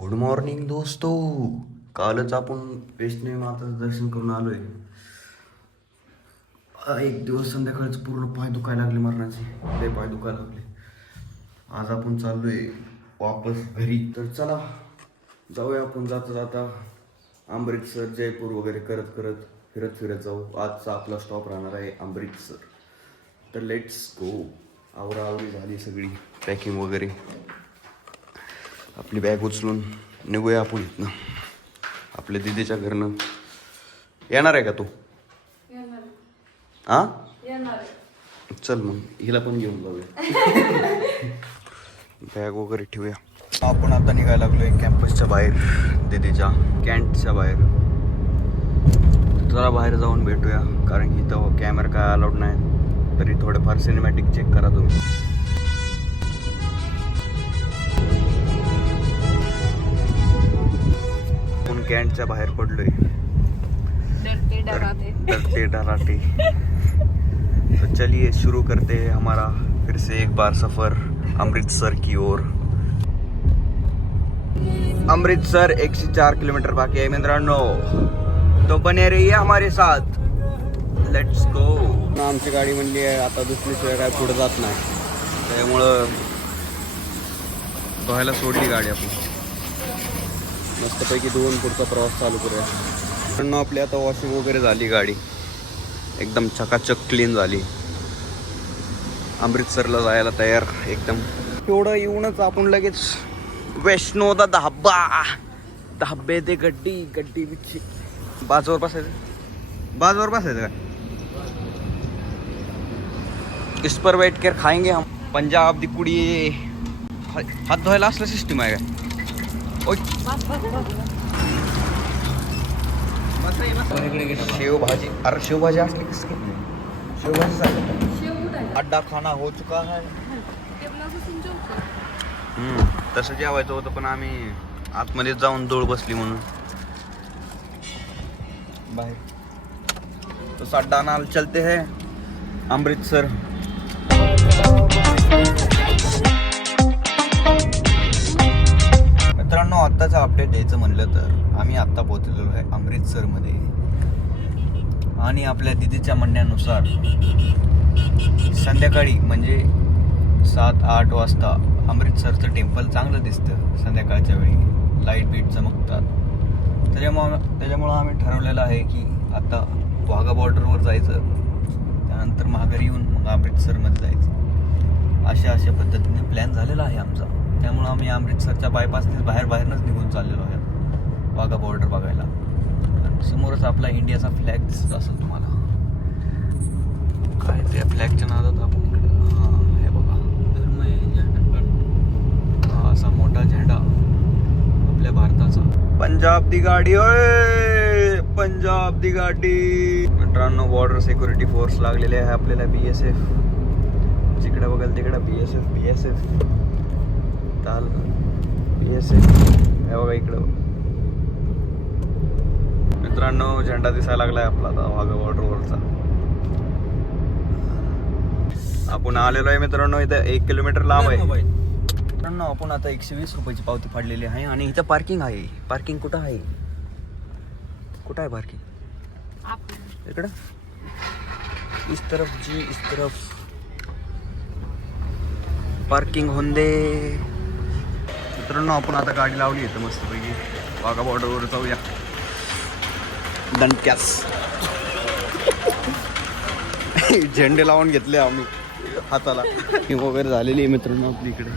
Good morning दोस्तो. कालच आपण वैष्णवी माताचं दर्शन करून आलोय. एक दिवस संध्याकाळच पूर्ण पाय दुखायला लागले मरणाचे. लय पाय दुखायला लागले. आज आपण चाललोय वापस घरी. तर चला जाऊया आपण जाता जाता. अमृतसर जयपूर वगैरे करत करत फिरत फिरत जाऊ. आजचा आपला स्टॉप राहणार आहे अमृतसर तर लेट्स गो आवराआवरी झाली सगळी. पॅकिंग वगैरे. आपली बॅग उचलून निघूया आपण इथनं. आपल्या दिदीच्या घरनं. येणार आहे का तू? हां चल मग हिला पण घेऊन जाऊया. बॅग वगैरे ठेवूया. आपण आता निघायला लागलोय कॅम्पसच्या बाहेर दिदीच्या कॅन्टच्या बाहेर. जरा बाहेर जाऊन भेटूया कारण की इथं कॅमेरा काय अलाउड नाही. तरी थोडेफार सिनेमॅटिक चेक करा तुम्ही. आपण कॅन्टच्या बाहेर पडलोय. डरते डराते. डरते डराते. तो चलिए शुरू करते हैं हमारा फिर से एक बार सफर अमृतसर की ओर. अमृतसर एक से चार किलोमीटर बाकी आहे मित्रांनो तो बने रहिए हमारे साथ. लेट्स गो आमची गाडी म्हणली आहे आता दुसरीशिवाय काय पुढे जात नाही. त्यामुळं धुवायला सोडली गाडी आपण. मस्तपैकी दोन पुढचा प्रवास चालू करूया. पण आपली आता वॉशिंग वगैरे झाली गाडी. एकदम चकाचक क्लीन झाली. अमृतसरला जायला तयार एकदम. एवढं येऊनच आपण लगेच वैष्णो दा धाब्बा. धाब्बे ते गड्डी गड्डी बिच्ची बाजूवर बसायचं. बाजूवर बसायचं का? इस पर वेट कर खाएंगे हम. पंजाब दी कुड़ी हा- हात धुवायला असलं सिस्टम आहे काय शेवभाजी. अरे शेवभाजी असली कसं शेवभाजी सांगत. अड्डा खाना हो चुका है. हम्म, तसं जेवायचं होतं पण आम्ही आतमध्ये जाऊन दोळ बसली म्हणून. बाहेर. तो अड्डा नाल चलते है अमृतसर. मित्रांनो आत्ताचं अपडेट द्यायचं म्हणलं तर आम्ही आत्ता पोहोचलेलो आहे अमृतसरमध्ये. आणि आपल्या दिदीच्या म्हणण्यानुसार संध्याकाळी म्हणजे सात आठ वाजता अमृतसरचं टेम्पल चांगलं दिसतं संध्याकाळच्या वेळी. लाइट बीट चमकतात. त्याच्यामुळं त्याच्यामुळं आम्ही ठरवलेलं आहे की आता वाघा बॉर्डरवर जायचं. त्यानंतर माघारी येऊन मग अमृतसरमध्ये जायचं. अशा अशा पद्धतीने प्लॅन झालेला आहे आमचा. त्यामुळं आम्ही अमृतसरच्या बायपासने बाहेर बाहेरनच निघून चाललेलो आहे. वाघा बॉर्डर बघायला. समोरच आपला इंडियाचा फ्लॅग दिसत असेल तुम्हाला. काय त्या फ्लॅगच्या नादात आपण हा हे बघा. धर्म झेंडा हा असा मोठा झेंडा आपल्या भारताचा. पंजाब दी गाडी ओय! पंजाब दी गाडी. मित्रांनो बॉर्डर सिक्युरिटी फोर्स लागलेले आहे आपल्याला बी एस एफ जिकडे बघाल तिकडे B S F B S F चाल पी एस एफ हे बघा इकडं. मित्रांनो झेंडा दिसायला लागलाय आपला आता वाघा बॉर्डरवरचा आपण आलेलो आहे मित्रांनो इथं एक किलोमीटर लांब आहे. मित्रांनो आपण आता एकशे वीस रुपयाची पावती फाडलेली आहे आणि इथं पार्किंग आहे. पार्किंग कुठं आहे? कुठं आहे पार्किंग इकडं? इस तरफ जी इस तरफ. पार्किंग होंदे मित्रांनो आपण आता गाडी लावली इथं मस्तपैकी. वाघा बॉर्डरवर जाऊया. दणक्यास झेंडे लावून घेतले आम्ही हाताला. ही वगैरे झालेली आहे मित्रांनो आपली इकडे.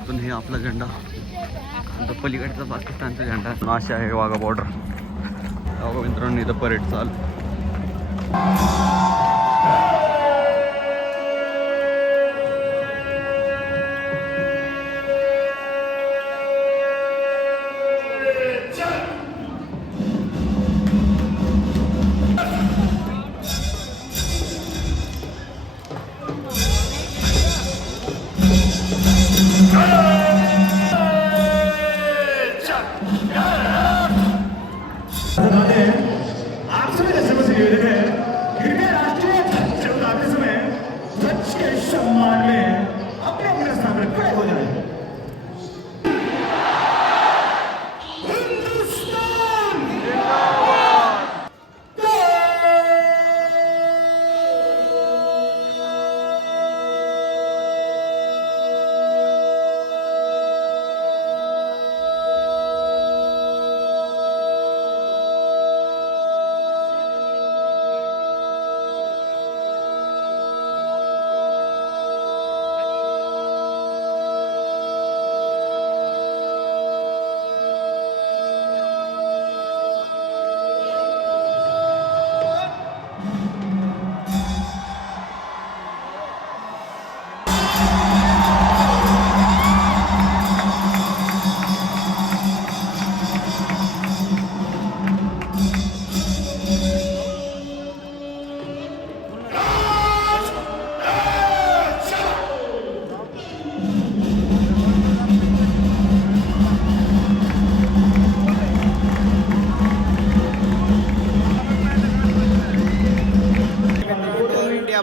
अजून हे आपला झेंडा. आता पलीकडचा पाकिस्तानचा झेंडा. अशा आहे वाघा बॉर्डर वाघा मित्रांनो इथं परेड चाल.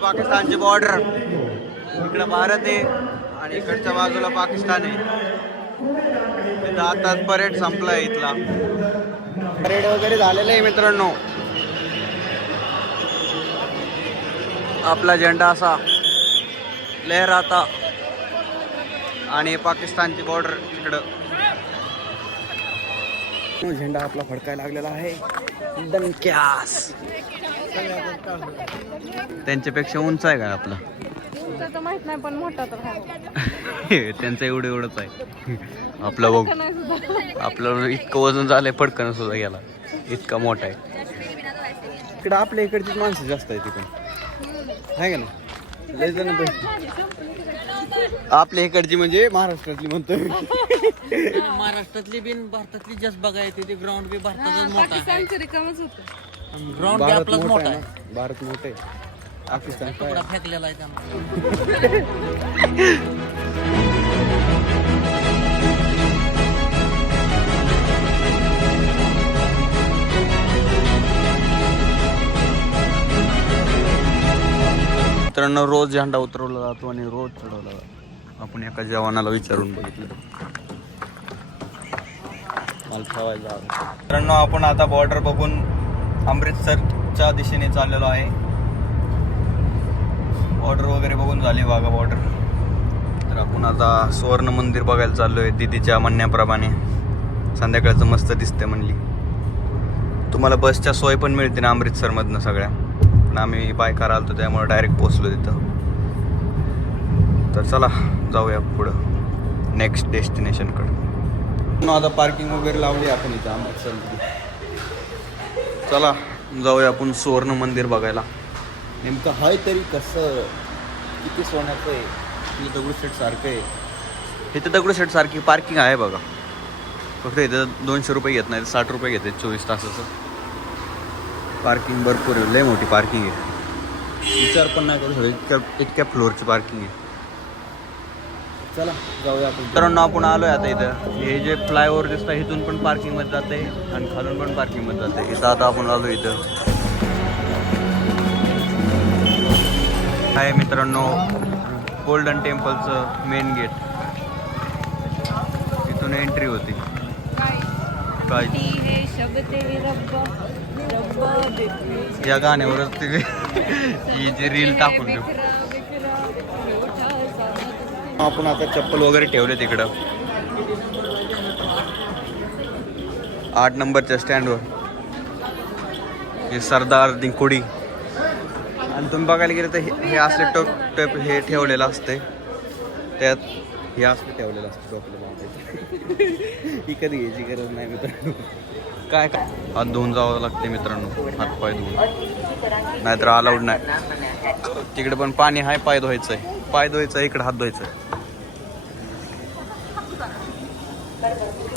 पाकिस्तानची बॉर्डर इकडं भारत आहे आणि इकडच्या बाजूला पाकिस्तान आहे. तिथं आताच परेड संपलाय इथला. परेड वगैरे झालेलं आहे मित्रांनो. आपला झेंडा असा लहराता आणि पाकिस्तानची बॉर्डर इकडं. झेंडा आपला फडकायला लागलेला आहे. दणक्यास त्यांच्यापेक्षा उंच आहे का आपला? तर माहीत नाही पण मोठा तर आहे. त्यांचं एवढं एवढंच आहे. आपलं बघ आपलं इतकं वजन झालंय पटकन सुद्धा गेला इतका मोठा आहे. इकडं आपल्या इकडचीच माणसं जास्त आहे तिकडे आहे का ना लय जण आपल्या इकडची म्हणजे महाराष्ट्रातली म्हणतो महाराष्ट्रातली बिन भारतातली जास्त बघा येते ते ग्राउंड बी भारतातच मोठा आहे. पाकिस्तानचं रिकामच होतं. ग्राउंड बी भारत आपलाच मोठा मोठा आहे आहे. ना भारत मोठे आहे. पाकिस्तान काय? तुकडा फेकलेला आहे त्यांना मित्रांनो रोज झेंडा उतरवला जातो आणि रोज चढवला जातो. आपण एका जवानाला विचारून बघितलं. मला मित्रांनो आपण आता बॉर्डर बघून अमृतसरच्या दिशेने चाललेलो आहे. बॉर्डर वगैरे बघून झाली वाघा बॉर्डर तर आपण आता सुवर्ण मंदिर बघायला चाललोय दीदीच्या म्हणण्याप्रमाणे. संध्याकाळचं मस्त दिसतंय म्हणली. तुम्हाला बसच्या सोय पण मिळते ना अमृतसरमधनं सगळ्या? पण आम्ही बाय कार आलो त्यामुळे डायरेक्ट पोचलो तिथं. तर चला जाऊया पुढं. नेक्स्ट डेस्टिनेशनकडं आता पार्किंग वगैरे लावली आपण इथं अमृतसरमध्ये. चला जाऊया आपण सुवर्ण मंदिर बघायला. नेमकं हाय तरी कसं किती सोन्याचं आहे? तिथे दगडूशेठ सारखं आहे? इथे दगडूशेठ सारखी पार्किंग आहे बघा. फक्त इथं दोनशे रुपये घेत नाही साठ रुपये घेते चोवीस तासाचं. पार्किंग भरपूर आहे लय मोठी पार्किंग आहे. विचार पण नाही करू शकत इतक्या इतक्या फ्लोअरची पार्किंग आहे. चला जाऊया आपण. मित्रांनो आपण आलोय आता इथं. हे जे फ्लायओव्हर दिसतं इथून पण पार्किंगमध्ये जाते आणि खालून पण पार्किंगमध्ये जाते इथं आता आपण आलो इथं. आहे मित्रांनो गोल्डन टेम्पलचं मेन गेट इथून एंट्री होती. काय या गाण्यावरच ते ही जी रील टाकून देऊ. आपण आता चप्पल वगैरे ठेवले तिकडं. आठ नंबरच्या स्टँडवर हे सरदार दिंकोडी आणि तुम्ही बघायला गेलं तर हे- हे असले टोप टोप हे ठेवलेलं असते त्यात हे असतं ठेवलेलं असतं टोपलेलं ही कधी घ्यायची गरज नाही मित्रांनो. काय काय? हात धुवून जावं लागते मित्रांनो. हात पाय धुवून. नाहीतर अलाउड नाही. तिकडे पण पाणी आहे पाय धुवायचं आहे पाय धुवायचं आहे इकडे हात धुवायचं आहे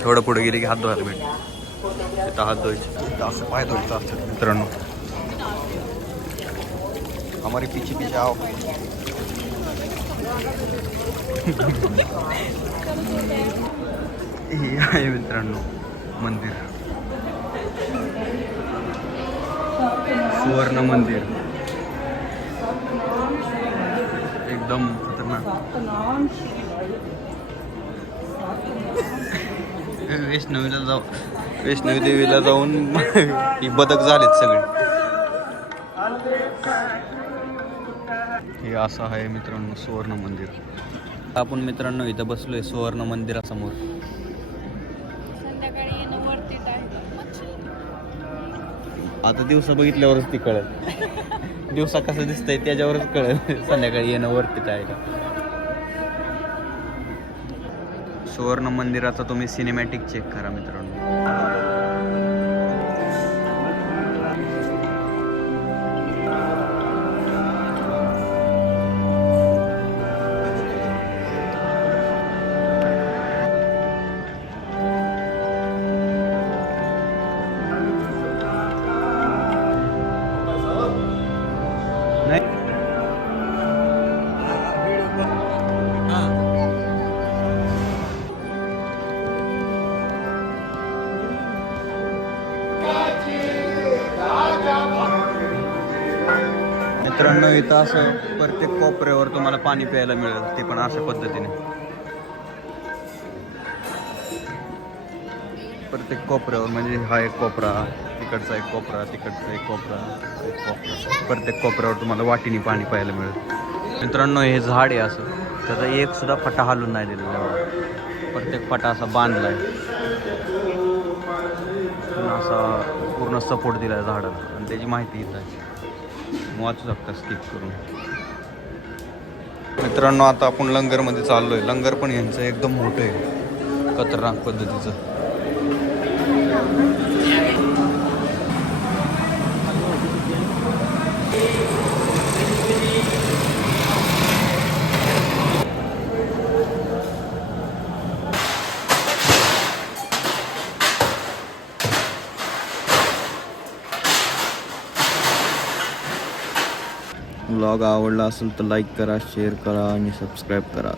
थोडं पुढे गेले की हात धुवायला भेट तिथं हात धुवायचे. असं पाय धुवायचं असतं मित्रांनो. हमारी पीछे पीछे आओ. हे आहे मित्रांनो मंदिर. सुवर्ण मंदिर. एकदम खतरनाक. वैष्णवीला जाऊ वैष्णवी देवीला जाऊन ही बदक झालेत सगळे. हे असं आहे मित्रांनो सुवर्ण मंदिर. आपण मित्रांनो इथं बसलोय सुवर्ण मंदिरासमोर. आता दिवसा बघितल्यावरच ती कळत दिवसा कसं दिसतंय त्याच्यावरच कळत संध्याकाळी येणं वरती आहे. का सुवर्ण मंदिराचा तुम्ही सिनेमॅटिक चेक करा मित्रांनो. मित्रांनो इथं असं प्रत्येक कोपऱ्यावर तुम्हाला पाणी प्यायला मिळेल ते पण अशा पद्धतीने. प्रत्येक कोपऱ्यावर म्हणजे हा एक कोपरा तिकडचा एक कोपरा तिकडचा एक कोपरा एक कोपरा. प्रत्येक कोपऱ्यावर तुम्हाला वाटीने पाणी प्यायला मिळेल. मित्रांनो हे झाड आहे असं. त्याचा एक सुद्धा फटा हालून नाही दिलेला प्रत्येक फटा असा बांधला आहे असा पूर्ण सपोर्ट दिला आहे झाडाला. आणि त्याची माहिती येत आहे. वाचू शकता स्किप करून मित्रांनो आता आपण लंगरमध्ये चाललोय. लंगर पण यांचं एकदम मोठं आहे. खतरनाक पद्धतीचं. ब्लॉग आवडला असेल तर लाईक करा शेअर करा आणि सबस्क्राईब करा.